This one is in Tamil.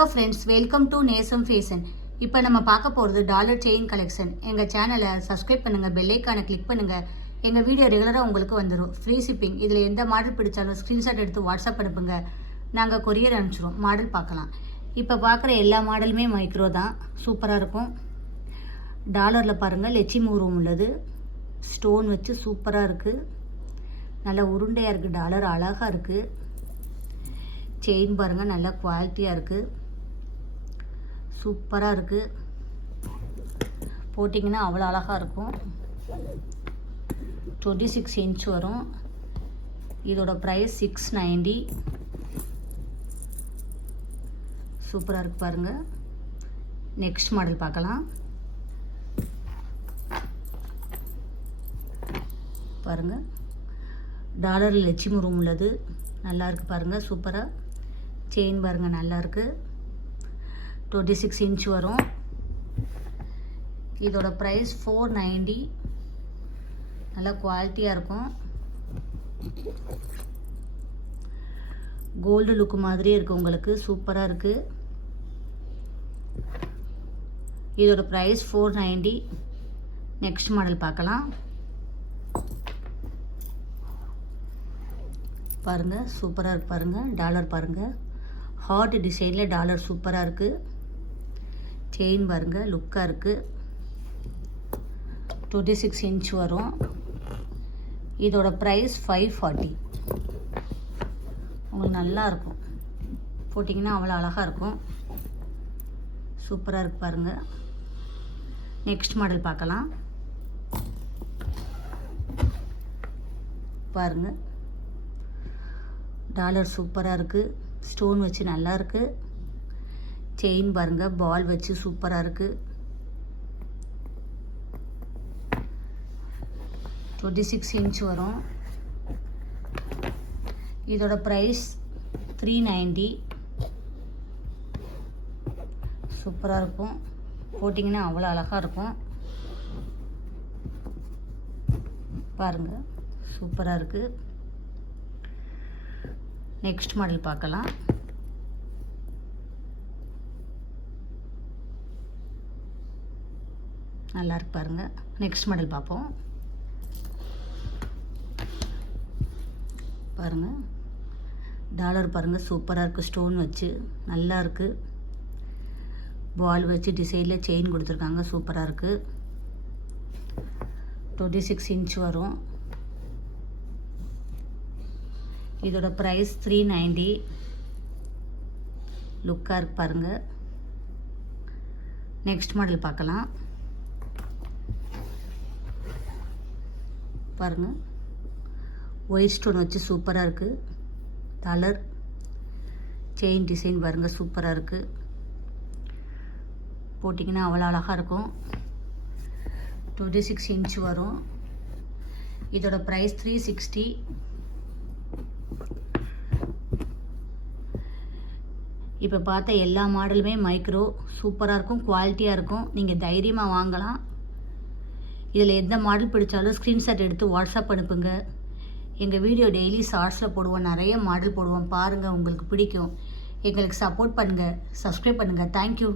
Hello friends, welcome to நேசம் ஃபேஷன். இப்போ நம்ம பார்க்க போகிறது டாலர் செயின் கலெக்ஷன். எங்கள் சேனலை சப்ஸ்கிரைப் பண்ணுங்கள், பெல் ஐக்கானை கிளிக் பண்ணுங்கள். எங்கள் வீடியோ ரெகுலராக உங்களுக்கு வந்துடும். Free shipping. இதில் எந்த மாடல் பிடிச்சாலும் ஸ்க்ரீன்ஷாட் எடுத்து வாட்ஸ்அப் அனுப்புங்க, நாங்கள் கொரியர் அனுப்பிச்சிடுவோம். மாடல் பார்க்கலாம். இப்போ பார்க்குற எல்லா மாடலுமே மைக்ரோ தான், சூப்பராக இருக்கும். டாலரில் பாருங்கள், லட்சுமி உருவம் உள்ளது, ஸ்டோன் வச்சு சூப்பராக இருக்குது. நல்லா உருண்டையாக இருக்குது, டாலர் அழகாக இருக்குது. செயின் பாருங்கள், நல்லா குவாலிட்டியாக இருக்குது, சூப்பராக இருக்குது. போட்டிங்கன்னா அவ்வளோ அழகாக இருக்கும். 26 இன்ச் வரும். இதோட ப்ரைஸ் 690. சூப்பராக இருக்குது பாருங்கள். நெக்ஸ்ட் மாடல் பார்க்கலாம். பாருங்கள், டாலரில் லட்சுமி உருவம் உள்ளது, நல்லா இருக்குது பாருங்கள், சூப்பராக. செயின் பாருங்கள், நல்லா இருக்குது. 26 இன்ச் வரும். இதோட ப்ரைஸ் 490. நல்லா குவாலிட்டியாக இருக்கும். கோல்டு லுக்கு மாதிரியே இருக்குது உங்களுக்கு, சூப்பராக இருக்குது. இதோட ப்ரைஸ் 490. நெக்ஸ்ட் மாடல் பார்க்கலாம். பாருங்கள், சூப்பராக இருக்குது பாருங்கள். டாலர் பாருங்கள், ஹார்ட் டிசைனில் டாலர் சூப்பராக இருக்குது. செயின் பாருங்கள், லுக்காக இருக்குது. 26 இன்ச் வரும். இதோட ப்ரைஸ் 540. உங்களுக்கு நல்லா இருக்கும், போட்டிங்கன்னா அவ்வளோ அழகாக இருக்கும், சூப்பராக இருக்குது பாருங்கள். நெக்ஸ்ட் மாடல் பார்க்கலாம். பாருங்கள், டாலர் சூப்பராக இருக்குது, ஸ்டோன் வச்சு நல்லா இருக்குது. செயின் பாருங்கள், பால் வச்சு சூப்பராக இருக்குது. 26 இன்ச் வரும். இதோட ப்ரைஸ் 390. சூப்பராக இருக்கும், போட்டிங்கன்னா அவ்வளோ அழகாக இருக்கும். பாருங்கள், சூப்பராக இருக்குது. நெக்ஸ்ட் மாடல் பார்க்கலாம். நல்லா இருக்கு பாருங்கள். நெக்ஸ்ட் மாடல் பார்ப்போம். பாருங்கள், டாலர் பாருங்கள், சூப்பராக இருக்குது. ஸ்டோன் வச்சு நல்லா இருக்குது. பால் வச்சு டிசைனில் செயின் கொடுத்துருக்காங்க, சூப்பராக இருக்குது. 26 இன்ச் வரும். இதோட ப்ரைஸ் 390. லுக்காக இருக்கு பாருங்கள். நெக்ஸ்ட் மாடல் பார்க்கலாம். பாருங்கள், ஒயிட் ஸ்டோன் வச்சு சூப்பராக இருக்குது. டாலர் செயின் டிசைன் பாருங்கள், சூப்பராக இருக்குது. போட்டிங்கன்னா அவ்வளோ அழகாக இருக்கும். 26 இன்ச் வரும். இதோட ப்ரைஸ் 360. இப்போ பார்த்த எல்லா மாடலுமே மைக்ரோ, சூப்பராக இருக்கும், குவாலிட்டியாக இருக்கும். நீங்கள் தைரியமாக வாங்கலாம். இதில் எந்த மாடல் பிடிச்சாலும் ஸ்க்ரீன்ஷாட் எடுத்து வாட்ஸ்அப் அனுப்புங்க. எங்கள் வீடியோ டெய்லி ஷார்ட்ஸில் போடுவோம், நிறைய மாடல் போடுவோம், பாருங்கள், உங்களுக்கு பிடிக்கும். எங்களுக்கு சப்போர்ட் பண்ணுங்கள், சப்ஸ்கிரைப் பண்ணுங்கள். தேங்க்யூ.